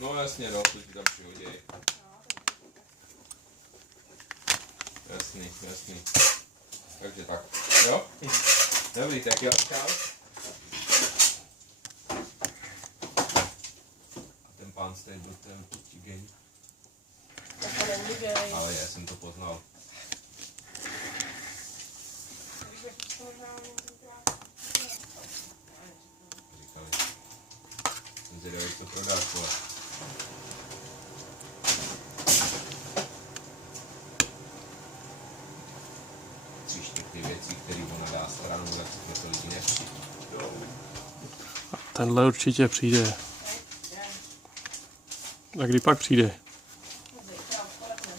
No jasně, no, to ti tam přihodí. Jasný, jasný. Takže tak, jo? Dobrý, tak jo, čau. A ten pán stejně byl ten gej. To není gej. Ale já jsem to poznal. Říkali. Jsem zvědavý, co prodáš, vole. Tři čtvrtý věcí, které ona dá stranou, tak se to lidi nepřijdou. Tenhle určitě přijde. A kdy pak přijde?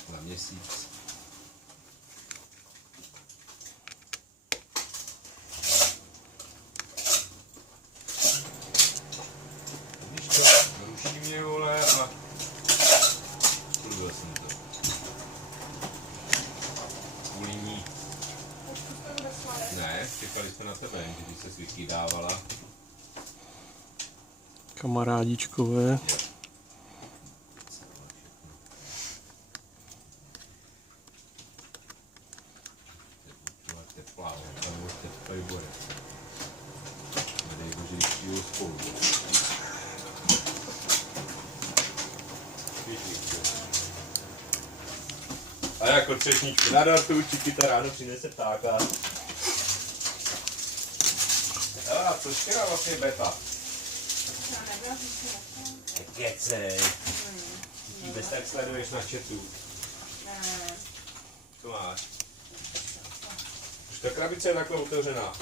Na měsíc. Víš co, ruší mě, vole, a průbil jsem to. Kvůli ní. Ne, čekali jsme na tebe, když se světí dávala. Kamarádičkové. Teplá, tam už teplý borec. Nedej bože, když přijdu spolu. A jako třešničku na dortu, Čikita ráno přinese ptáka. A co včera vlastně beta? Kecej. Vůbec tak sleduješ na chatu. Co máš? Už ta krabice je takhle otevřená.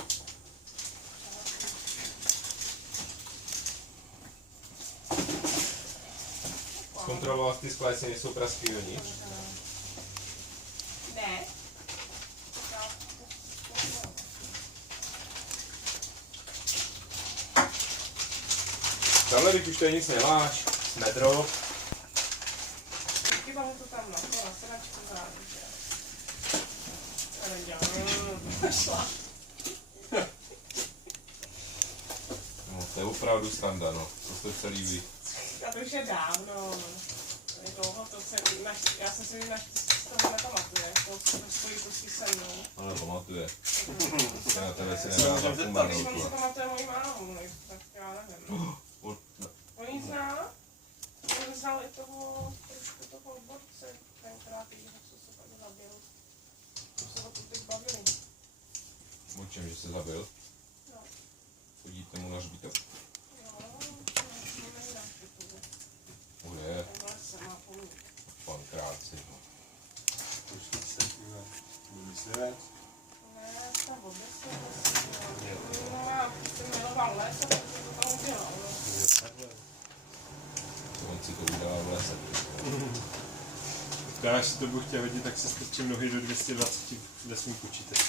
Zkontrolovat ty skla, jestli nejsou prasky dovnitř. Ne. Tamhle, když už tady nic nemáš, medro. Chyba mu to tam na sedačku záleží, že? To nedělám. Šla. No, to je opravdu sranda, no. To se líbí. A to už je dávno, no. To je dlouho, to se, já jsem si naštěstí z toho nepamatuje, to stojí prostě se mnou. Ale pamatuje. Se na tebe si nedá zapomenout. Když on si pamatuje moji mámu, tak já nevím. On ji zná, on znal i toho, trošku toho odborce, tenkrát co se pak zabil. To se o tom teď bavili. O čem, že se zabil? No. Chodíte mu na hřbitov? Jo, máme na hřbitově. Bude. Takhle se má pomít. Pan krátce. Počkej se, kýve. Myslivec? Ne, ta vody se no, já jsem miloval les a tak to tam udělal. On si to udělal v lese. Když si to budu chtěl vidět, tak se strčím nohy do 220 ve svým počítači.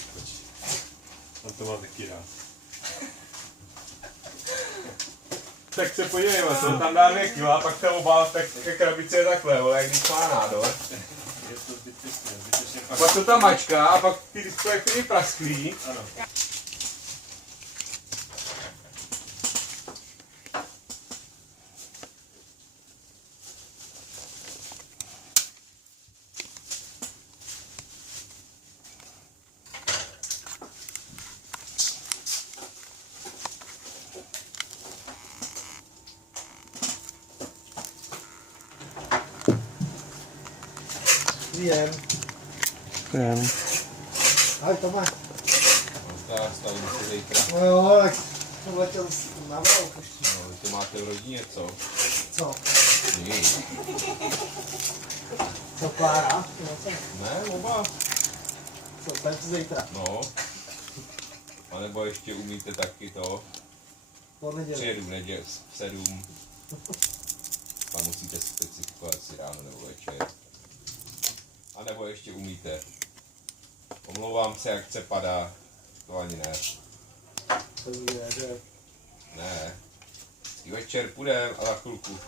On to má taky rád. Tak se podívejme, co tam dá 2 kila, a pak ta obálka, tak krabice je takhle, vole, jak když má nádor. Je to zbytečně. A pak to ta mačka, a pak ty displeje, který prasklí. Ano. Jen. Jen. Ale to má. Stavím se zítra. No jo, tak to letěl na velkou. No, vy to máte v rodině, co? Co? Nic. Co Klára? No co? Ne, oba. Co, stavím se zítra. No. A nebo ještě umíte taky to. Po neděli. Přijedu v 7. A musíte specifikovat si ráno nebo večer. A nebo ještě umíte. Omlouvám se, jak se padá. To ani ne. To je, že... Ne. Vždycky večer půjdem a za chvilku.